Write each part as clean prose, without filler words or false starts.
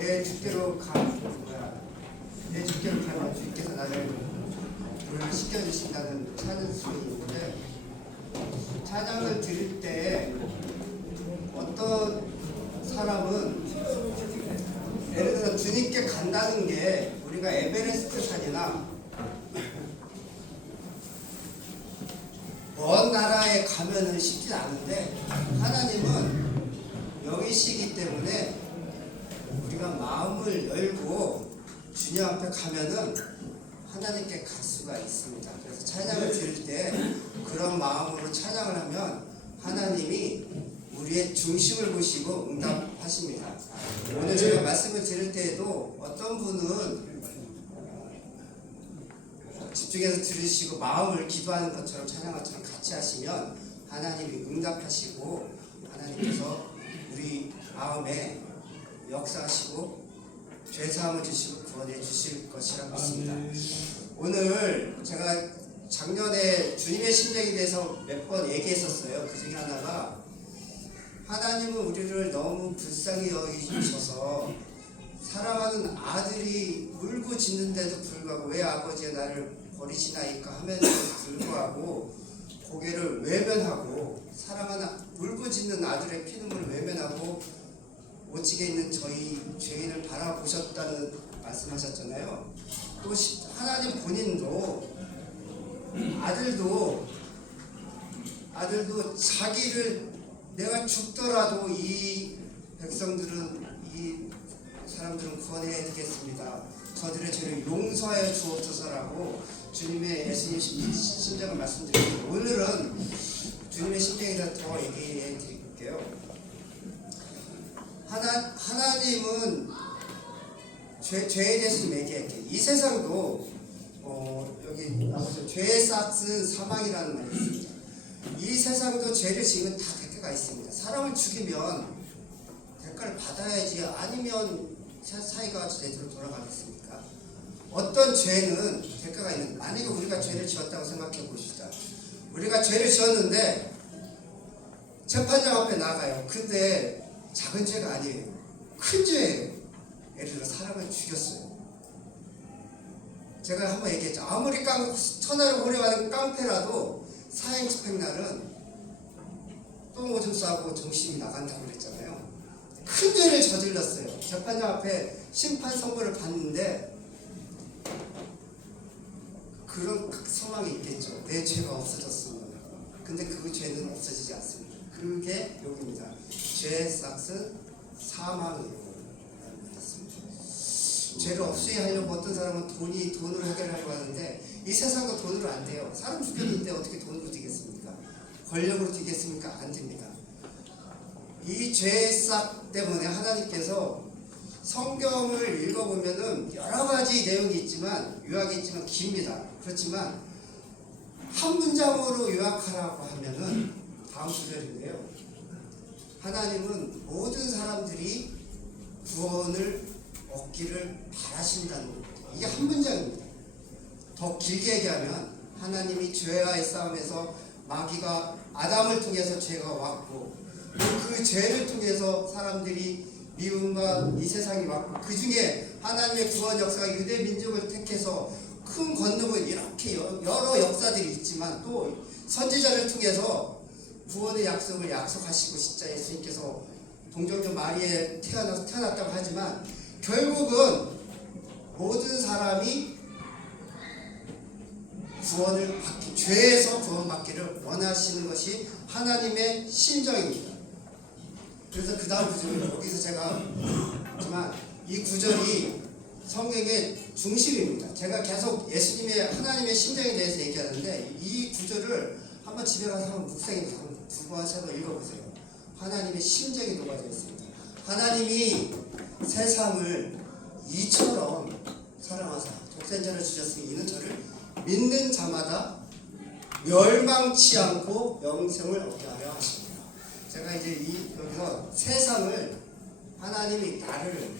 내 주께로 내 주께로 가면 주께서 나를 불을 시켜주신다는 찬양이 있는데, 찬양을 들을 때 어떤 사람은 예를 들어 주님께 간다는 게 우리가 에베레스트 산이나 먼 나라에 가면은 쉽지 않은데, 하나님은 영이시기 때문에 우리가 마음을 열고 주님 앞에 가면은 하나님께 갈 수가 있습니다. 그래서 찬양을 들을 때 그런 마음으로 찬양을 하면 하나님이 우리의 중심을 보시고 응답하십니다. 오늘 제가 말씀을 들을 때에도 어떤 분은 집중해서 들으시고 마음을 기도하는 것처럼 찬양을 같이 하시면 하나님이 응답하시고 하나님께서 우리 마음에 역사하시고 죄사함을 주시고 구원해 주실 것이라 믿습니다. 오늘 제가 작년에 주님의 심정에 대해서 몇 번 얘기했었어요. 그 중에 하나가, 하나님은 우리를 너무 불쌍히 여기셔서 사랑하는 아들이 울부짖는데도 불구하고 왜 아버지가 나를 버리시나이까 하면서도 불구하고 고개를 외면하고, 사랑하는 울부짖는 아들의 피눈물을 외면하고 오직에 있는 저희 죄인을 바라보셨다는 말씀하셨잖아요. 또 하나님 본인도 아들도 자기를, 내가 죽더라도 이 백성들은, 이 사람들은 구원해야 되겠습니다, 저들의 죄를 용서하여 주옵소서라고 주님의 예수님의 심정을 말씀드리고, 오늘은 주님의 심정에 대해서 더 얘기해 드릴게요. 하나님은 죄에 대해서 좀 얘기할게요. 이 세상도 여기 나오죠. 죄의 싹은 사망이라는 말이 있습니다. 이 세상도 죄를 지으면 다 대가가 있습니다. 사람을 죽이면 대가를 받아야지, 아니면 사이가 제대로 돌아가겠습니까? 어떤 죄는 대가가 있는, 만약에 우리가 죄를 지었다고 생각해 보시다. 우리가 죄를 지었는데 재판장 앞에 나가요. 근데 작은 죄가 아니에요. 큰 죄예요. 예를 들어 사람을 죽였어요. 제가 한번 얘기했죠. 아무리 천하를 호령하는 깡패라도 사형 집행날은 똥 오줌 싸고 정신이 나간다고 그랬잖아요. 큰 죄를 저질렀어요. 재판장 앞에 심판 선고를 받는데 그런 상황이 있겠죠. 내 죄가 없어졌습니다. 근데 그 죄는 없어지지 않습니다. 그게 여기입니다. 죄의 싹은 사망이에요. 죄를 없이 하려고 어떤 사람은 돈으로 해결하려고 하는데, 이 세상도 돈으로 안 돼요. 사람 죽였는데 어떻게 돈으로 되겠습니까? 권력으로 되겠습니까? 안 됩니다. 이 죄의 싹 때문에 하나님께서 성경을 읽어보면은 여러 가지 내용이 있지만, 요약이 있지만 깁니다. 그렇지만 한 문장으로 요약하라고 하면은 다음 구절인데요. 하나님은 모든 사람들이 구원을 얻기를 바라신다는 겁니다. 이게 한 문장입니다. 더 길게 얘기하면, 하나님이 죄와의 싸움에서 마귀가 아담을 통해서 죄가 왔고, 그 죄를 통해서 사람들이 미움과 이 세상이 왔고, 그 중에 하나님의 구원 역사가 유대 민족을 택해서 큰 건너고, 이렇게 여러 역사들이 있지만, 또 선지자를 통해서 구원의 약속을 약속하시고, 진짜 예수님께서 동정녀 마리에 태어났다고 하지만 결국은 모든 사람이 구원을 받기, 죄에서 구원받기를 원하시는 것이 하나님의 심정입니다. 그래서 그 다음 구절은 여기서 제가 했지만, 이 구절이 성경의 중심입니다. 제가 계속 예수님의 하나님의 심정에 대해서 얘기하는데, 이 구절을 한번 집에 가서 한번 묵상해서 두 번, 세 번 읽어보세요. 하나님의 심정이 녹아져 있습니다. 하나님이 세상을 이처럼 사랑하사 독생자를 주셨으니 이는 저를 믿는 자마다 멸망치 않고 영생을 얻게 하려 하십니다. 제가 이제 여기서 세상을, 하나님이 나를,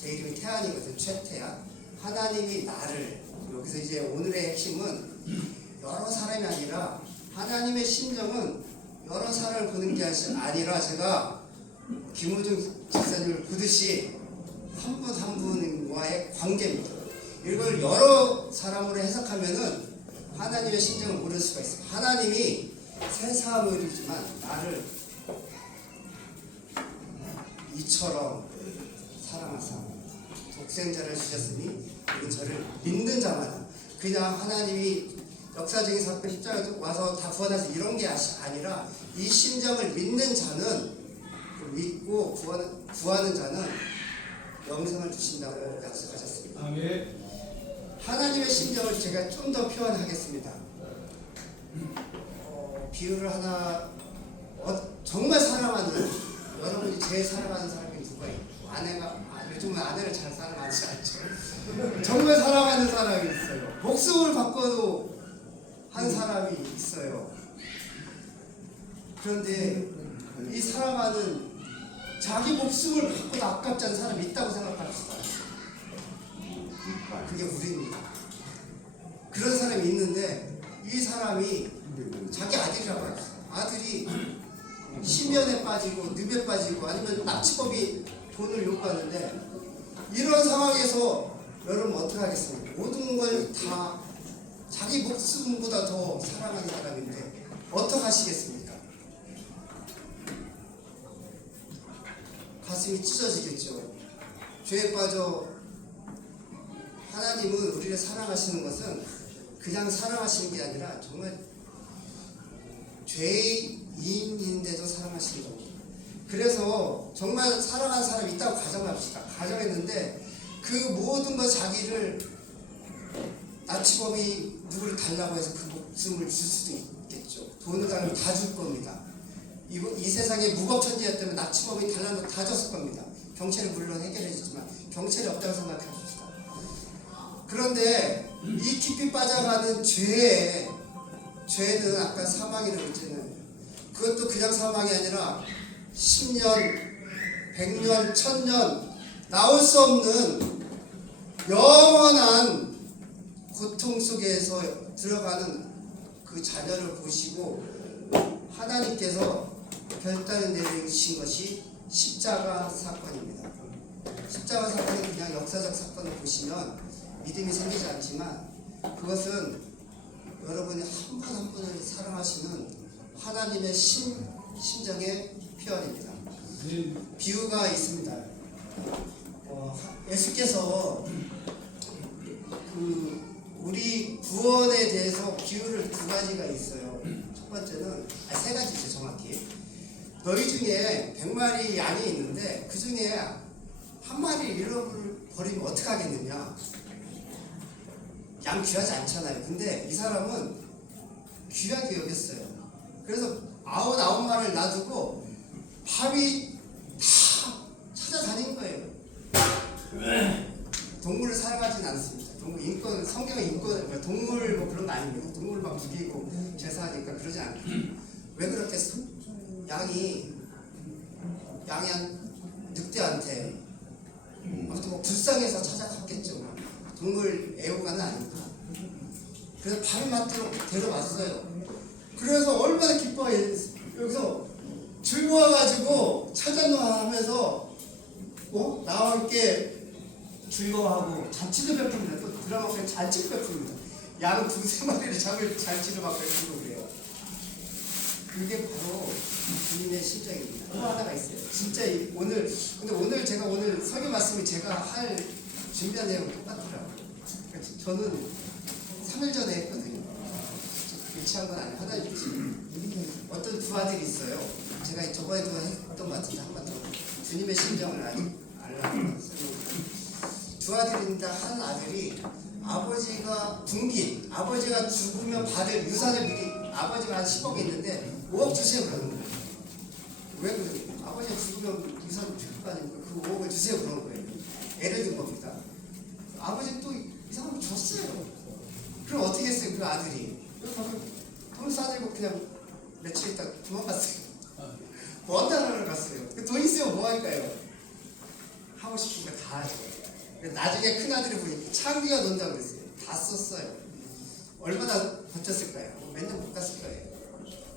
제 이름이 태안이거든요. 최태안. 하나님이 나를, 여기서 이제 오늘의 핵심은 여러 사람이 아니라, 하나님의 심정은 여러 사람을 보는 게 아니라, 제가 김우중 집사님을 보듯이 한 분 한 분과의 관계입니다. 이걸 여러 사람으로 해석하면은 하나님의 심정을 모를 수가 있어요. 하나님이 새 사람이지만 나를 이처럼 사랑하사 독생자를 주셨으니 이는 저를 믿는 자마다, 그냥 하나님이 역사적인 사건 십자가에 와서 다 구원하시 이런 게 아니라 이 심정을 믿는 자는, 믿고 구하는 자는 영생을 주신다고 약속하셨습니다. 아멘. 하나님의 심정을 제가 좀 더 표현하겠습니다. 비유를 하나, 정말 사랑하는, 여러분이 제일 사랑하는 사람이 누구예요? 요즘은 아내를 잘 사랑하지 않죠. 정말 사랑하는 사람이 있어요. 목숨을 바꿔도 한 사람이 있어요. 그런데 이 사랑하는, 자기 목숨을 바꿔도 아깝지 않은 사람이 있다고 생각합시다. 그게 우리입니다. 그런 사람이 있는데 이 사람이 자기 아들이라고 했어요. 아들이 심연에 빠지고 늪에 빠지고 아니면 납치범이 돈을 요구하는데, 이런 상황에서 여러분 어떻게 하겠습니까? 모든 걸 다 자기 목숨보다 더 사랑하는 사람인데 어떻게 하시겠습니까? 가슴이 찢어지겠죠. 죄에 빠져 하나님은 우리를 사랑하시는 것은 그냥 사랑하시는 게 아니라 정말 죄인인데도 사랑하시는 겁니다. 그래서 정말 사랑하는 사람이 있다고 가정합시다. 가정했는데 그 모든 것, 자기를, 납치범이 누구를 달라고 해서 그 목숨을 줄 수도 있겠죠. 돈을 달라면 다 줄 겁니다. 이 세상에 무법천지였다면 납치범이 달라면 다 줬을 겁니다. 경찰이 물론 해결해주지만 경찰이 없다고 생각해 봅시다. 그런데 이 깊이 빠져가는 죄는 아까 사망이라고 했잖아요. 그것도 그냥 사망이 아니라 10년, 100년, 1000년 나올 수 없는 영원한 고통 속에서 들어가는 그 자녀를 보시고 하나님께서 결단을 내리신 것이 십자가 사건입니다. 십자가 사건은 그냥 역사적 사건을 보시면 믿음이 생기지 않지만, 그것은 여러분이 한 분 한 분을 사랑하시는 하나님의 심정의 표현입니다. 비유가 있습니다. 예수께서 우리 구원에 대해서 비유를 두 가지가 있어요. 첫 번째는, 세 가지죠 정확히. 너희 중에 100마리 양이 있는데 그 중에 한 마리를 잃어버리면 어떻게 하겠느냐. 양 귀하지 않잖아요. 근데 이 사람은 귀하게 여겼어요. 그래서 99마리를 놔두고 밤이 다 찾아다닌 거예요. 동물을 사랑하지는 않습니다. 동물 성경의 인권, 동물 뭐 그런 거 아닙니다. 동물 막 죽이고 제사하니까 그러지 않고. 왜 그렇겠어? 양이 한 늑대한테 아무튼 뭐 불쌍해서 찾아갔겠죠. 동물 애호가는 아니고. 그래서 밤이 맞도록 데려왔어요. 그래서 얼마나 기뻐해. 여기서 즐거워가지고 찾아놔 하면서 나와 함께 즐거워하고 잔치도 베풉니다. 또 드라마 보면 잔치도 베풉니다. 양 두세 마리를 잡을 잔치를 막 베푸고 그래요. 그게 바로 주님의 심정입니다. 또 하나가 있어요. 진짜 근데 오늘 제가 설교 말씀이 제가 할 준비한 내용 똑같더라고요. 저는 3일 전에 했거든요. 유치한 건 아니에요. 하나님께서 어떤 두 아들이 있어요. 제가 저번에도 했던 것 같은데 한 번 더 주님의 심정을 알라고 두 아들인데, 한 아들이 아버지가 아버지가 죽으면 받을 유산을 아버지가 한 10억이 있는데 5억 주세요 그러는 거예요. 왜 그러냐? 아버지가 죽으면 유산 줄 거 아닙니까? 그 5억을 주세요 그러는 거예요. 애를 든 겁니다. 아버지는 또 이상한 거 줬어요. 그럼 어떻게 했어요? 그 아들이 돈 싸들고 그냥 며칠 있다 도망갔어요. 원단으로 갔어요. 그 돈 있으면 뭐 할까요? 하고 싶은 거 다 하죠. 나중에 큰 아들이 보니 창기가 논다고 그랬어요. 다 썼어요. 얼마나 버텼을까요? 몇 년 못 갔을 거예요.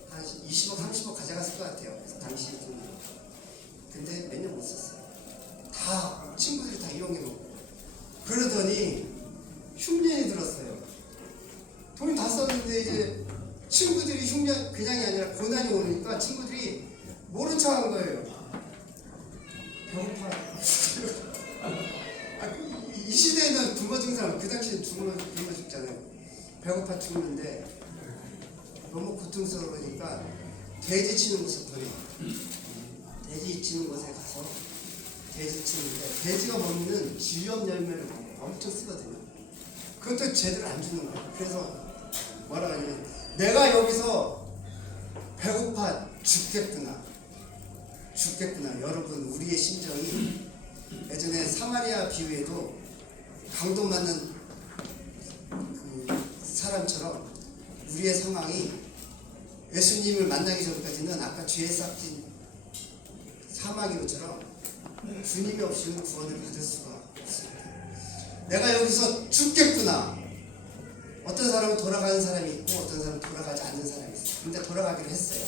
한 20억, 30억 가져갔을 것 같아요. 그래서 당시 돈으로. 근데 몇 년 못 썼어요. 다 친구들이 다 그랬더니 흉년이 들었어요. 돈 다 썼는데 이제 친구들이 흉년 그냥이 아니라 고난이 오니까 친구들이 모른 척한 거예요. 배고파. 이 시대에는 굶어 죽는 사람, 그 당시에 굶어 죽잖아요. 배고파 죽는데 너무 고통스러우니까 돼지 치는 곳에 보내. 돼지 치는 곳에 가서 돼지 치는데 돼지가 먹는 쥐염 열매를 엄청 쓰거든요. 그것도 제대로 안 주는 거예요. 그래서 뭐라 하냐면 내가 여기서 배고파 죽겠구나. 여러분, 우리의 심정이 예전에 사마리아 비유에도 강도맞는 그 사람처럼 우리의 상황이 예수님을 만나기 전까지는 아까 죄에 싹진 사마귀처럼 주님이 없이는 구원을 받을 수가 없습니다. 내가 여기서 죽겠구나. 어떤 사람은 돌아가는 사람이 있고 어떤 사람은 돌아가지 않는 사람이 있어요. 근데 돌아가기로 했어요.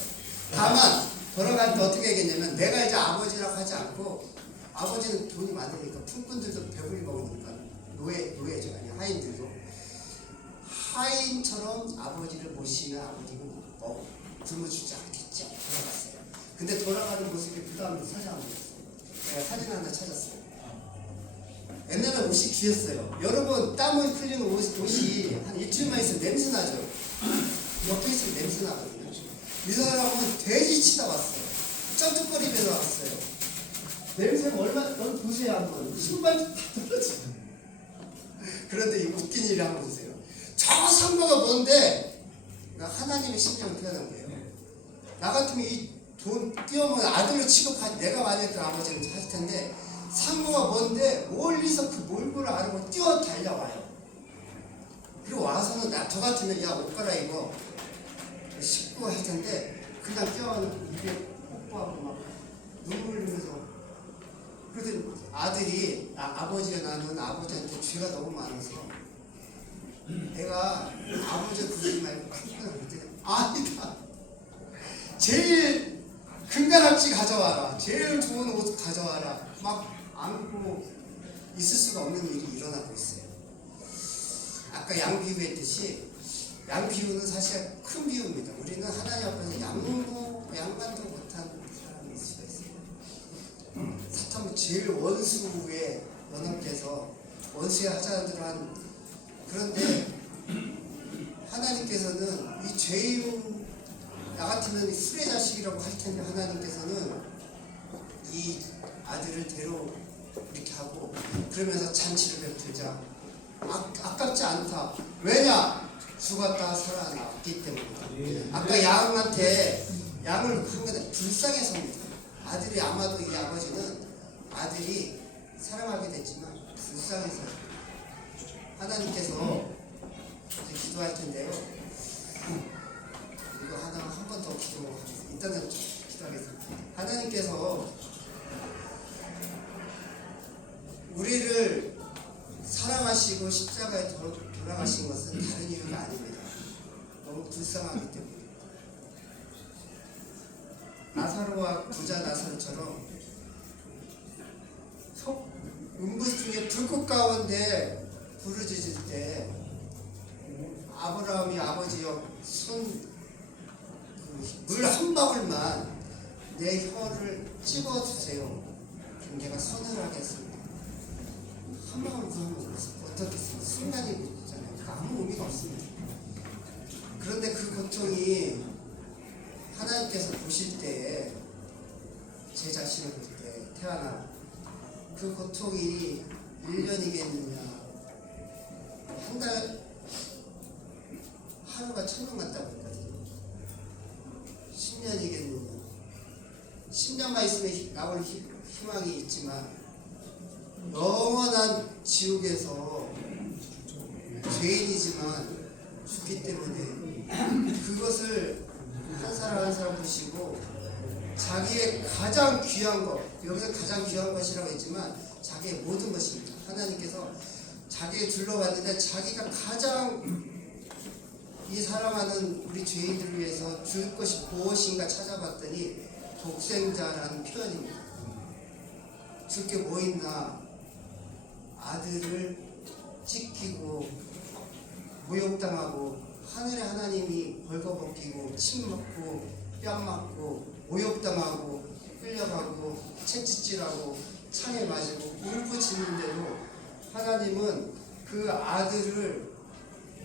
다만 돌아갈 때 어떻게 하겠냐면 내가 이제 아버지라고 하지 않고, 아버지는 돈이 많으니까 품꾼들도 배불리 먹으니까 노예죠. 아니 하인들도 하인처럼 아버지를 모시면 아버지는 굶어 죽지 않겠죠. 돌아갔어요. 근데 돌아가는 모습이 부담이 사진 안 보였어요. 제가 사진 하나 찾았어요. 옛날에 옷이 귀했어요. 여러분, 땀을 흘리는 옷이 한 일주일만 있으면 냄새 나죠. 옆에 있으면 냄새 나거든요. 이 사람은 돼지 치다 왔어요. ጨ쭉거리면서 왔어요. 냄새가 얼마나, 넌 보세요 한번. 신발도 다 떨어져. 그런데 이 웃긴 일을 한번 보세요. 저 상가가 뭔데 하나님의 심정을 표현한 거예요. 나 같으면 이 돈 띄우면 아들로 취급하지, 내가 만약에 그 아버지는 할 텐데, 상고가 뭔데 멀리서 그 몰골을 알고 뛰어 달려와요. 그리고 와서는 저 같으면 야, 옷 갈아입어 씻고 할 텐데 그냥 뛰어가는 입에 뽀뽀하고 막 눈물 흘리면서. 그래서 아들이 아버지가 나는 아버지한테 죄가 너무 많아서 내가 아버지 부르지 말고 아니다, 제일 금가락지 가져와라, 제일 좋은 옷 가져와라, 막 안고 있을 수가 없는 일이 일어나고 있어요. 아까 양 비유했듯이 양 비유는 사실 큰 비유입니다. 우리는 하나님 앞에서 양반도 못한 사람일 수가 있어요. 사탄은 제일 원수의 연합돼서 원수의 하자들을 한. 그런데 하나님께서는 이 죄인, 나 같으면 술의 자식이라고 할 텐데 하나님께서는 이 아들을 데려 이렇게 하고 그러면서 잔치를 베풀자. 아깝지 않다. 왜냐? 죽었다 살아났기 때문이다. 아까 양한테 양을 한 건데 불쌍해서입니다. 아들이 아마도 이 아버지는 아들이 사랑하게 됐지만 불쌍해서 하나님께서 기도할 텐데요. 이거 하나 한 번 더 기도하겠습니다. 일단은 기도하겠습니다. 하나님께서 우리를 사랑하시고 십자가에 돌아가신 것은 다른 이유가 아닙니다. 너무 불쌍하기 때문에. 나사로와 부자 나사로처럼 음부 중에 불꽃 가운데 부르짖을 때 아브라함이 아버지여 물 한 방울만 내 혀를 찍어주세요. 그럼 내가 선을 하겠습니다. 한 방울 그러면 어떻겠습니까? 순간이 있잖아요. 아무 의미가 없습니다. 그런데 그 고통이 하나님께서 보실 때에 제 자신을 볼 때 태어나 그 고통이 1년이겠느냐, 한 달, 하루가 천년 같다고 했거든요. 10년이겠느냐, 10년만 있으면 나올 희망이 있지만 영원한 지옥에서 죄인이지만 죽기 때문에 그것을 한 사람 한 사람 보시고 자기의 가장 귀한 것, 여기서 가장 귀한 것이라고 했지만 자기의 모든 것입니다. 하나님께서 자기를 둘러봤는데 자기가 가장 이 사랑하는 우리 죄인들을 위해서 줄 것이 무엇인가 찾아봤더니 독생자라는 표현입니다. 줄 게 뭐 있나? 아들을 찢기고 모욕당하고 하늘의 하나님이 벌거벗기고 침 맞고 뺨 맞고 모욕당하고 끌려가고 채찍질하고 창에 맞고 울부짖는데도 하나님은 그 아들을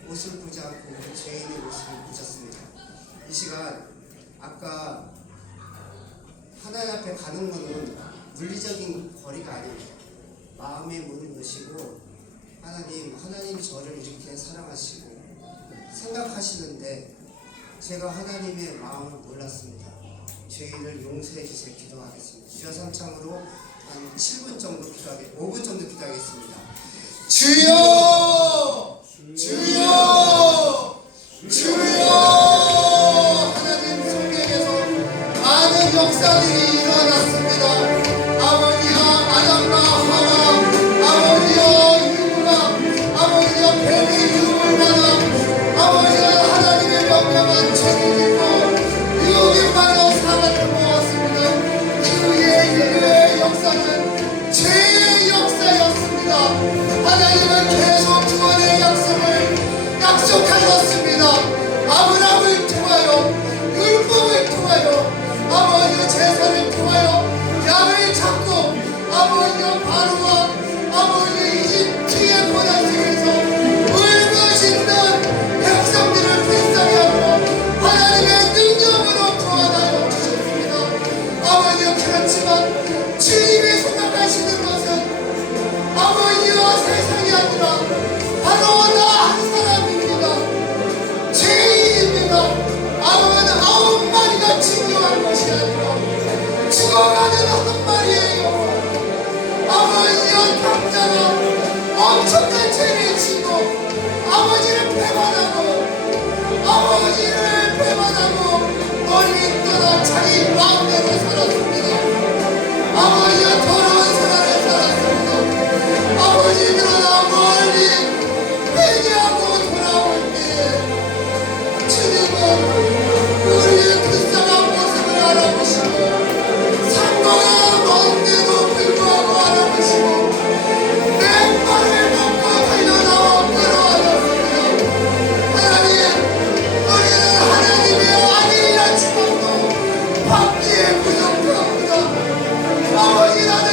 옷을 보지 않고 그 죄인의 옷을 보셨습니다. 이 시간 아까 하나님 앞에 가는 것은 물리적인 거리가 아닙니다. 마음의 문을 여시고 하나님이 저를 이렇게 사랑하시고 생각하시는데 제가 하나님의 마음을 몰랐습니다. 죄인을 용서해 주세요. 기도하겠습니다. 주여 삼창으로 한 7분 정도 5분 정도 기도하겠습니다. 주여! 주여! 주여! 하나님 성경에서 많은 역사들이 일어났습니다. 아버지와 아담과 하와, 아버지와 유부가, 아버지와 뱀이 유물을 받아, 아버지와 하나님의 명령한 책을 짓고 유혹에 빠져 사람을 모았습니다. 이후에 인류의 역사는 죄의 역사였습니다. 하나님은 계속 구원의 약속을 약속하셨습니다. 아브라함을 통하여, 율법을 통하여, 아버지의 제사를 통하여 양을 잡고 아버지와 바로와 아버지의 이집트의 고난중에서 울고 짖는 백성들을 불쌍히 하고 하나님의 능력으로 구원하여 주셨습니다. 아버지여, 그렇지만 주님이 생각하시는 것은 아버지와 세상이 아니라 바로 나 한 사람입니다. 죄인입니다. 아버지는 9마리가 중요한 것이 아니라 죽어가는 한 마리예요. 아버지여, 당자가 엄청난 죄를 지고 아버지를 배반하고 멀리 떠나 자기 마음대로 살았습니다. 아버지여, 더러운 생활을 살았습니다. 아버지, 그러나 멀리 회개하고 돌아올 때에 주님은 우리의 불쌍한 모습을 알아보시고 상고가 먼데도 불구하고 알아보시고 맨발을 먹고 달려나와 끌어안았습니다. 하나님, 우리는 하나님의 아들이라 치고도 받기에 부족합니다. 아버지, 나는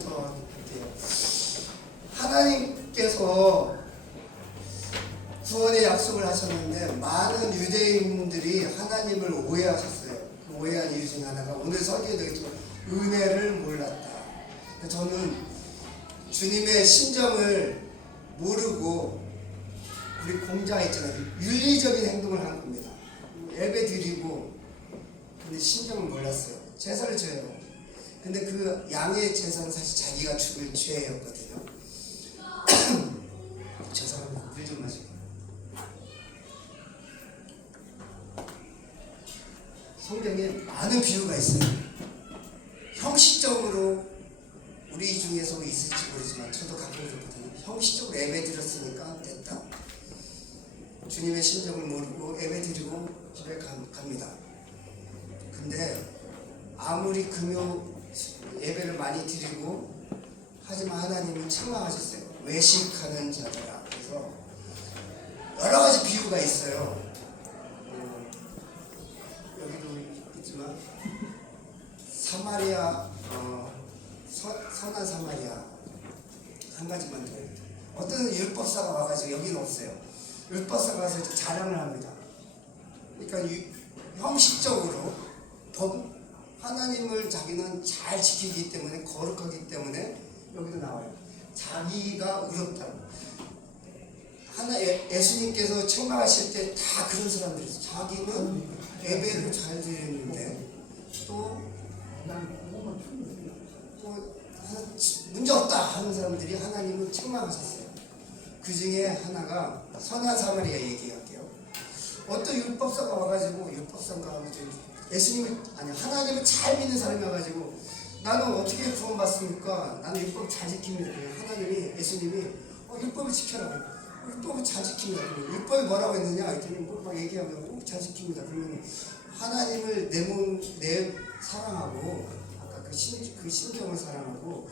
더 할게요. 하나님께서 구원의 약속을 하셨는데 많은 유대인들이 하나님을 오해하셨어요. 그 오해한 이유 중에 하나가 오늘 설교에 되겠지만 은혜를 몰랐다. 저는 주님의 심정을 모르고 우리 공자 있잖아요. 윤리적인 행동을 한 겁니다. 예배 드리고 근데 심정을 몰랐어요. 제사를 줘요. 근데 그 양의 제사는 사실 자기가 죽을 죄였거든요. 저 사람 물 좀 마시고. 성경에 많은 비유가 있어요. 형식적으로 우리 중에서 있을지 모르지만 저도 가끔 그렇거든요. 형식적으로 예배 드렸으니까 됐다. 주님의 심정을 모르고 예배 드리고 집에 갑니다. 근데 아무리 금요 예배를 많이 드리고 하지만 하나님은 책망하셨어요. 외식하는 자들아. 그래서 여러 가지 비유가 있어요. 여기도 있지만 사마리아 선한 사마리아 한 가지만 더. 어떤 율법사가 와가지고 여기는 없어요. 율법사가 와서 자랑을 합니다. 그러니까 형식적으로 하나님을 자기는 잘 지키기 때문에 거룩하기 때문에 여기도 나와요. 자기가 의롭다고. 예수님께서 책망하실 때 다 그런 사람들이죠. 자기는 예배를 잘 드리는데 또 문제 없다 하는 사람들이 하나님은 책망하셨어요. 그 중에 하나가 선한 사마리아 얘기할게요. 어떤 율법사가 와가지고 율법사가 예수님을 아니 하나님을 잘 믿는 사람이 와가지고 나는 어떻게 구원받습니까? 나는 율법 잘 지킵니다. 하나님이 예수님이 율법을 지켜라. 율법을 잘 지킵니다. 율법이 뭐라고 했느냐? 이렇게 막 얘기하면 잘 지킵니다. 그러면 하나님을 내 사랑하고 아까 그 신경을 사랑하고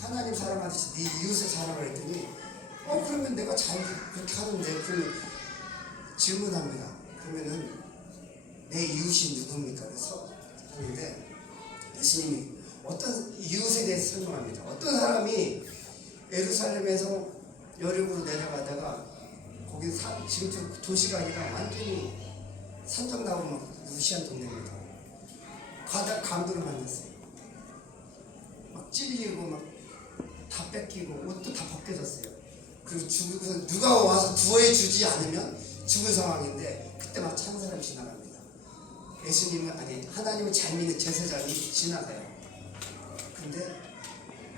하나님 사랑하듯이 네 이웃을 사랑을 했더니 그러면 내가 잘 그렇게 하는데 그 질문합니다. 그러면은 내 이웃이 누굽니까? 그래서 하는데 예수님이 어떤 이웃에 대해서 설명합니다. 어떤 사람이 예루살렘에서 여름으로 내려가다가 거기 지금 도시가 아니라 완전히 산적 나오고 막 무시한 동네입니다. 가다 강도를 만났어요. 막 찔리고 막 다 뺏기고 옷도 다 벗겨졌어요. 그리고 죽고서 누가 와서 구해주지 않으면 죽은 상황인데 그때 막 찬 사람이 지나갑니다. 예수님은 아니 하나님을 잘 믿는 제사장이 지나가요. 근데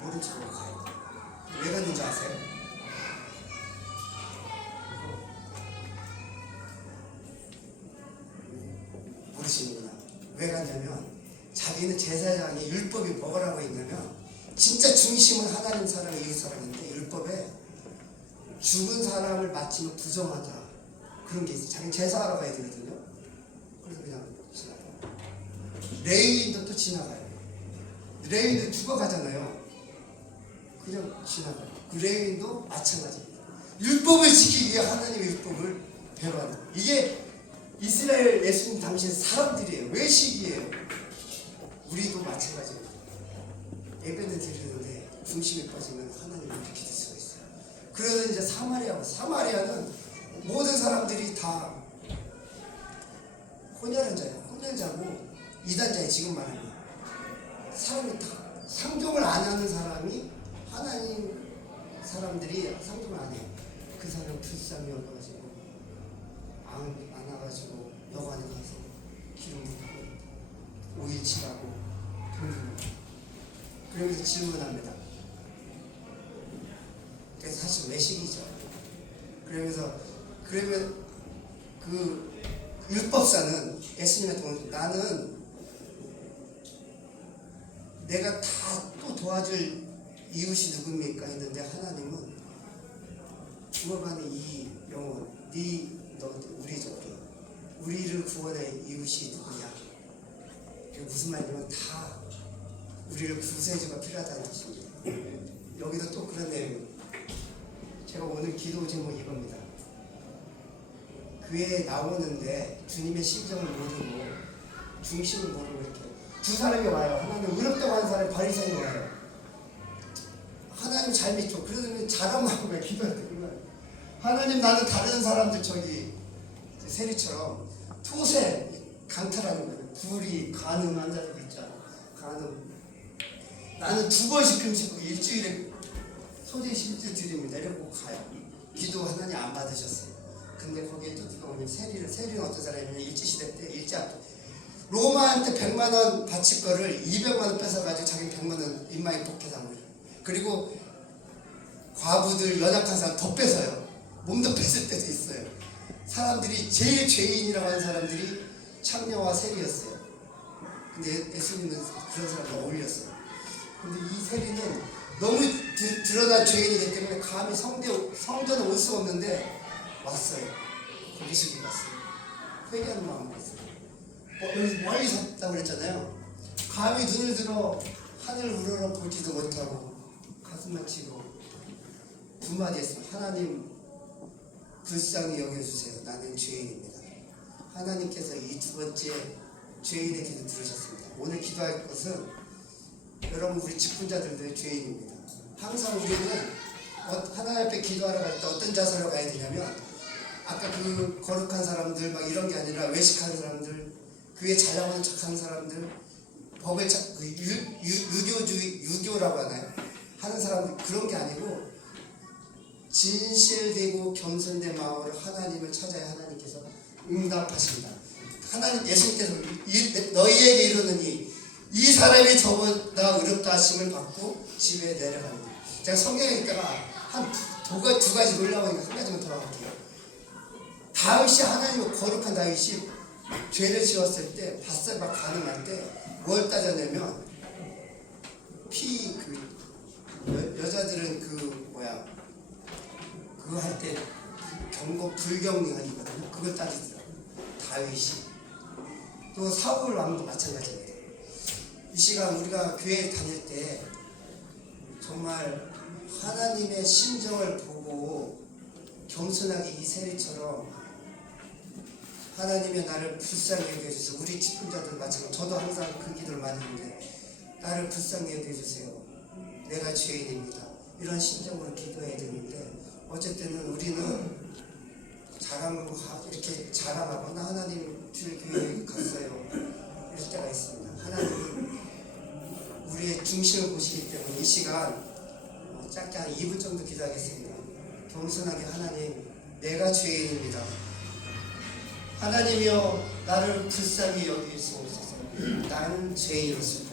모른 척하고 가요. 왜 갔는지 아세요? 모르시는구나. 왜 갔냐면 자기는 제사장이 율법이 뭐라고 있냐면 진짜 중심은 하나님 사랑, 이웃 사랑인데 율법에 죽은 사람을 마치면 부정하다 그런 게 있어요. 자기는 제사하러 가야 되거든요. 그래서 그냥 지나가요. 레위인도 또 지나가요. 레위인도 죽어가잖아요. 그냥 지나가요. 그 레위인도 마찬가지입니다. 율법을 지키기 위해 하나님의 율법을 배반하는 이게 이스라엘 예수님 당시의 사람들이에요. 외식이에요. 우리도 마찬가지입니다. 예배는 드리는데 중심에 빠지면 하나님을 이렇게 될 수가 있어요. 그래서 이제 사마리아는 모든 사람들이 다 혼혈자고 이단자예요. 지금 말하면 사람이 다 상종을 안 하는 사람이 하나님 사람들이 상종을 안 해요. 그 사람 불쌍히 얻어가지고 안아가지고 여관에 가서 기름 붓고 오일 칠하고 돈 주고 그러면서 질문합니다. 그래서 사실 외식이죠. 그러면 그 율법사는 예수님한테 오는 나는 내가 다 또 도와줄 이웃이 누굽니까 했는데 하나님은 죽어가는 이 영혼 너 우리를 구원할 이웃이 누구냐. 그게 무슨 말이냐면 다 우리를 구세주가 필요하다는 뜻입니다. 여기도 또 그런 내용. 제가 오늘 기도 제목 이겁니다. 교회에 나오는데 주님의 심정을 모르고 중심을 모르고 이렇게 두 사람이 와요. 하나는 의롭다고 하는 사람이 바리새인이 와요. 잘 믿죠. 그러면 자랑하고 왜 기도할 때 그러면 하나님 나는 다른 사람들 저기 세리처럼 토세 강탈하는 거예요. 불이 간음한 자들 있잖아. 간음. 나는 2번씩 금식하고 일주일에 소재 실제 드립니다. 이러고 가요. 기도 하나님 안 받으셨어요. 근데 거기에 또 누가 오면 세리는 어떤 사람이냐면 일제시대 때 로마한테 100만 원 바칠 거를 200만 원 뺏어가지고 자기는 100만 원 인마에 복해산 거예요. 그리고 과부들 연약한 사람 더 뺏어요. 몸도 뺏을 때도 있어요. 사람들이 제일 죄인이라고 하는 사람들이 창녀와 세리였어요. 근데 예수님은 그런 사람을 어울렸어요. 근데 이 세리는 너무 드러난 죄인이기 때문에 감히 성전에 올 수가 없는데 왔어요. 거기서 왔어요. 회개하는 마음으로 했어요. 여기 멀리 섰다고 그랬잖아요. 감히 눈을 들어 하늘을 우러러 보지도 못하고 가슴만 치고 두 마디 했어요. 하나님 불쌍히 여겨주세요. 나는 죄인입니다. 하나님께서 이 2번째 죄인의 기도 들으셨습니다. 오늘 기도할 것은 여러분 우리 직분자들도 죄인입니다. 항상 우리는 하나님 앞에 기도하러 갈 때 어떤 자세로 가야 되냐면 아까 그 거룩한 사람들 막 이런 게 아니라 외식하는 사람들 그에 잘 나오는 척하는 사람들 법을 유교라고 하나요? 하는 사람들 그런 게 아니고 진실되고 겸손된 마음으로 하나님을 찾아야 하나님께서 응답하십니다. 하나님 예수님께서 너희에게 이르노니 이 사람이 저보다 의롭다 하심을 받고 집에 내려갑니다. 제가 성경에 있다가 한 두 가지 놀라우니까 한 가지만 더 할게요. 다윗이 하나님의 거룩한 다윗이 죄를 지었을 때 밧세바 가늠할 때 뭘 따져내면 여자들은 그거 할 때 불경리하기거든요. 그걸 따지더라고요. 다윗이 또 사울 왕도 마찬가지입니다. 이 시간 우리가 교회에 다닐 때 정말 하나님의 심정을 보고 겸손하게 이 세리처럼 하나님의 나를 불쌍히 여겨주세요. 우리 직분자들 마찬가지로 저도 항상 그 기도를 많이 하는데 나를 불쌍히 여겨주세요. 내가 죄인입니다. 이런 심정으로 기도해야 되는데 어쨌든 우리는 이렇게 자랑하거나 하나님 주일 교회에 갔어요. 이럴 때가 있습니다. 하나님은 우리의 중심을 보시기 때문에 이 시간 짧게 한 2분 정도 기도하겠습니다. 겸손하게 하나님 내가 죄인입니다. 하나님이여 나를 불쌍히 여기시옵소서. 나는 죄인이었습니다.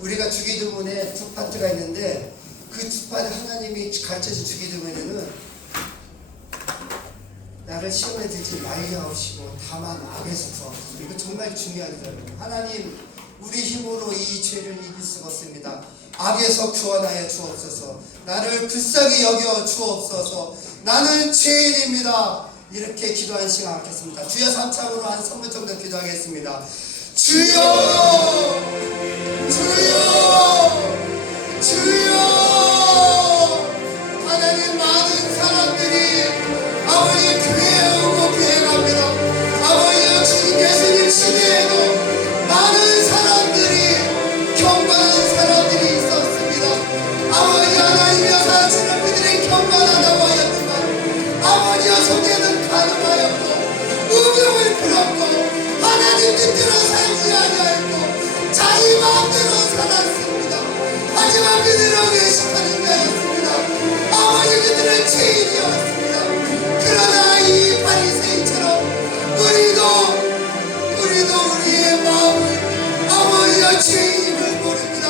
우리가 주기도문에 두 파트가 있는데 그 두 파트 하나님이 가르쳐준 주기도문에는 나를 시험에 들지 말게 하옵시고 다만 악에서 구하옵소서. 이거 정말 중요하더라고요. 하나님 우리 힘으로 이 죄를 이길 수가 없습니다. 악에서 구원하여 주옵소서. 나를 불쌍히 여겨 주옵소서. 나는 죄인입니다. 이렇게 기도하는 시간 갖겠습니다. 주여 3참으로 한 3분 정도 기도하겠습니다. 주여 주여 주여 하나님 많은 사람들이 아버지 교회에 오고 교회 갑니다. 아버지 주님 예수님 시대에도 많은 사람들이 경건한 사람들이 있었습니다. 아버지 하나님이여 사실은 그들이 경건하다고 하였지만 아버지여 속에는 가늠하였고 우명을 부렸고 하나님 뜻대로 살지 아니하였고 자기 마음대로 살았습니다. 하지만 그들은 외식하는 자였습니다. 아버지 그들은 죄인이었습니다. 그러나 이 바리새인처럼 우리도 우리의 마음을 아버지여 죄인임을 모릅니다.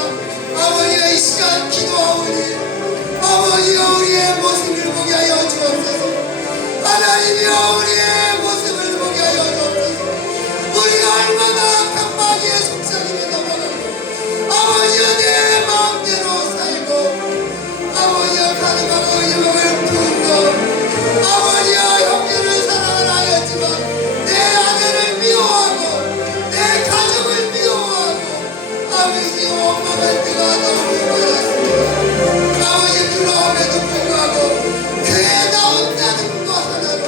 아버지여 이 시간 기도하오니 아버지여 우리의 모습을 보게 하여 주옵소서. 하나님이여 우리의 모습을 보게 하여 주옵소서. 우리가 얼마나 악한 마귀의 속삭임에 넘어가고 아버지여 내 마음대로 살고 아버지여 가늠하고 유혹을 부르고 아버지여 형제를 사랑을 하였지만 내 아내를 미워하고 내 가족을 미워하고 아버지 원망할 때가 너무 많았습니다. 아버지 그러함에도 불구하고 교회에 나온다는 것 하나로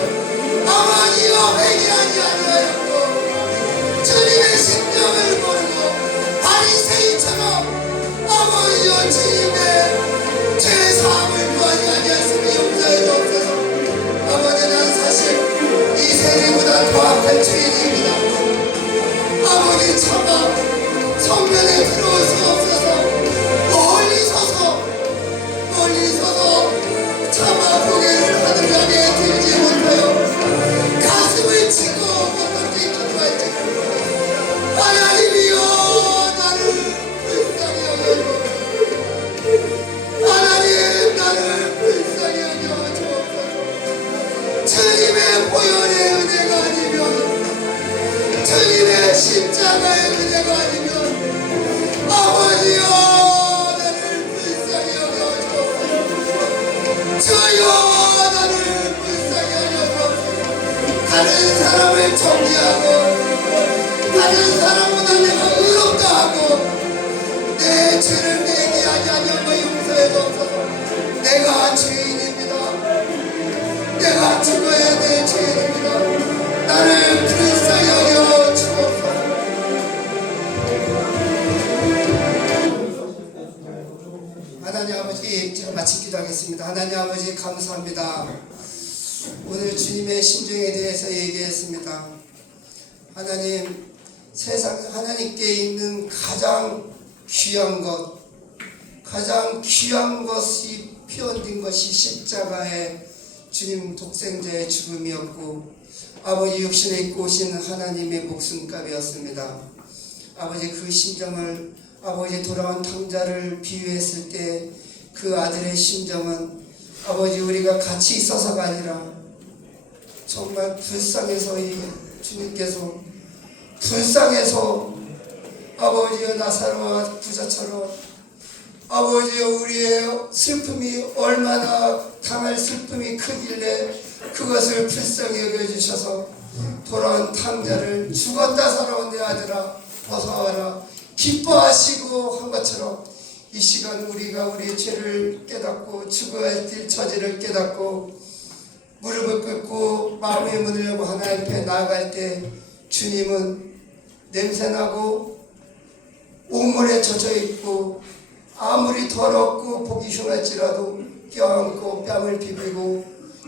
다른 사람을 정죄하고 다른 사람보다 내가 의롭다 하고 내 죄를 내게 하지 아니하고 용서해 주옵소서. 내가 죄인입니다. 내가 죽어야 될 죄인입니다. 나를 불쌍히 여겨 주옵소서. 하나님 아버지, 제가 마치 기도하겠습니다. 하나님 아버지, 감사합니다. 오늘 주님의 심정에 대해서 얘기했습니다. 하나님, 세상 하나님께 있는 가장 귀한 것이 표현된 것이 십자가의 주님 독생자의 죽음이었고, 아버지 육신에 입고 오신 하나님의 목숨값이었습니다. 아버지, 그 심정을 아버지 돌아온 탕자를 비유했을 때 그 아들의 심정은 아버지 우리가 같이 있어서가 아니라 정말 불쌍해서 이 주님께서 불쌍해서 아버지의 나사로와 부자처럼 아버지의 우리의 슬픔이 얼마나 당할 슬픔이 크길래 그것을 불쌍히 여겨주셔서 돌아온 탕자를 죽었다 살아온 내 아들아 어서 와라 기뻐하시고 한 것처럼 이 시간 우리가 우리의 죄를 깨닫고 죽어야 될 처지를 깨닫고 무릎을 꿇고 마음의 문을 열고 하나님 앞에 나아갈 때 주님은 냄새나고 오물에 젖어있고 아무리 더럽고 보기 흉할지라도 껴안고 뺨을 비비고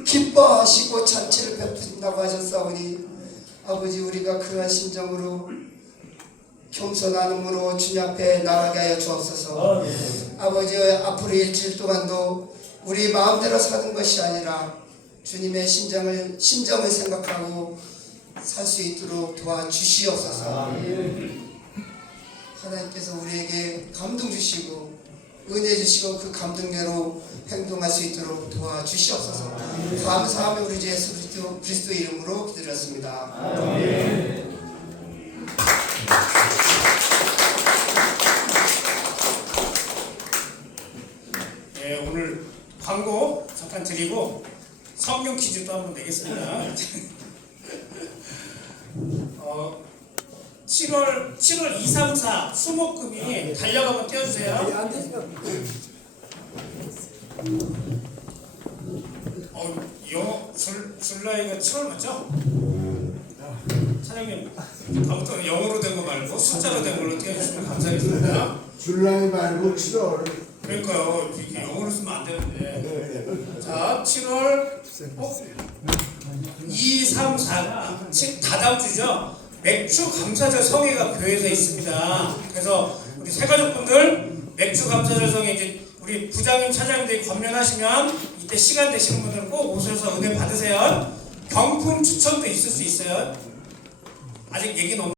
기뻐하시고 잔치를 베푼다고 하셨사오니 아버지 우리가 그러한 심정으로 겸손함으로 주님 앞에 나가게 하여 주옵소서. 아버지 앞으로 일주일 동안도 우리 마음대로 사는 것이 아니라 주님의 심정을 생각하고 살 수 있도록 도와주시옵소서. 하나님께서 우리에게 감동 주시고 은혜 주시고 그 감동대로 행동할 수 있도록 도와주시옵소서. 감사하며 우리 주 예수 그리스도 이름으로 기도드렸습니다. 네, 오늘 광고 잠깐 드리고 성경 퀴즈도 한번 내겠습니다. 7월 234 수목금이 달력 한번 띄워주세요. 영어 줄라이가 7월 맞죠? 차장님 다음부터 영어로 된 거 말고 숫자로 된 걸로 띄워주시면 감사하겠습니다. 줄라이 말고 7월. 그러니까요. 이게 영어로 쓰면 안 되는데. 자, 7월 2, 3, 4가 다다음 주죠. 맥주 감사절 성회가 교회에서 있습니다. 그래서 우리 새가족분들 맥주 감사절 성회 이제 우리 부장님, 차장님들이 권면하시면 이때 시간 되시는 분들은 꼭 오셔서 은혜 받으세요. 경품 추첨도 있을 수 있어요. 아직 얘기는 없는데